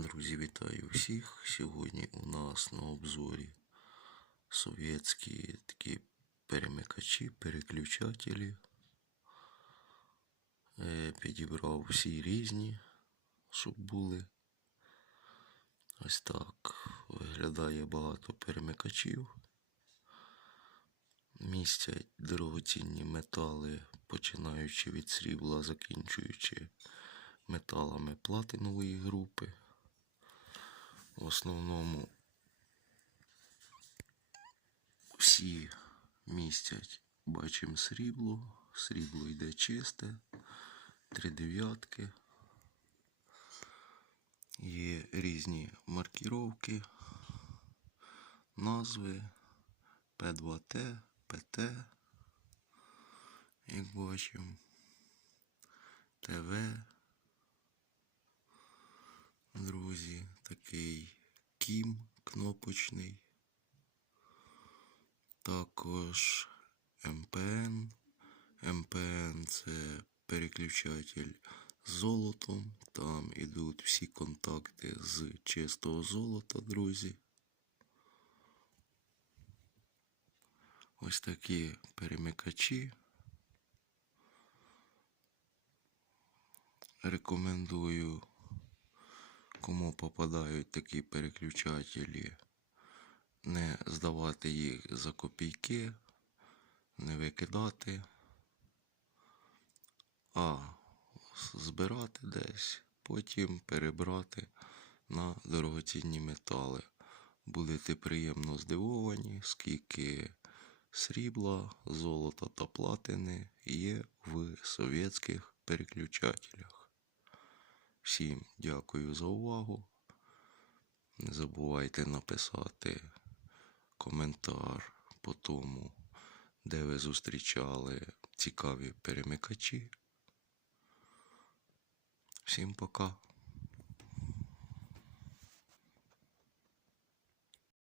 Друзі, вітаю всіх. Сьогодні у нас на обзорі совєтські такі перемикачі, переключателі. Е, Підібрав всі різні, щоб були. Ось так виглядає багато перемикачів. Містять дорогоцінні метали, починаючи від срібла, закінчуючи металами платинової групи. В основному всі містять, бачимо срібло, срібло йде чисте, три дев'ятки. Є різні маркіровки, назви П2Т, ПТ, як бачимо, ТВ. Друзі, такий кім кнопочний. Також МПН. МПН це переключатель з золотом. Там ідуть всі контакти з чистого золота, друзі. Ось такі перемикачі. Рекомендую кому попадають такі переключателі, не здавати їх за копійки, не викидати, а збирати десь, потім перебрати на дорогоцінні метали. Будете приємно здивовані, скільки срібла, золота та платини є в совєтських переключателях. Всім дякую за увагу. Не забувайте написати коментар по тому, де ви зустрічали цікаві перемикачі. Всім пока.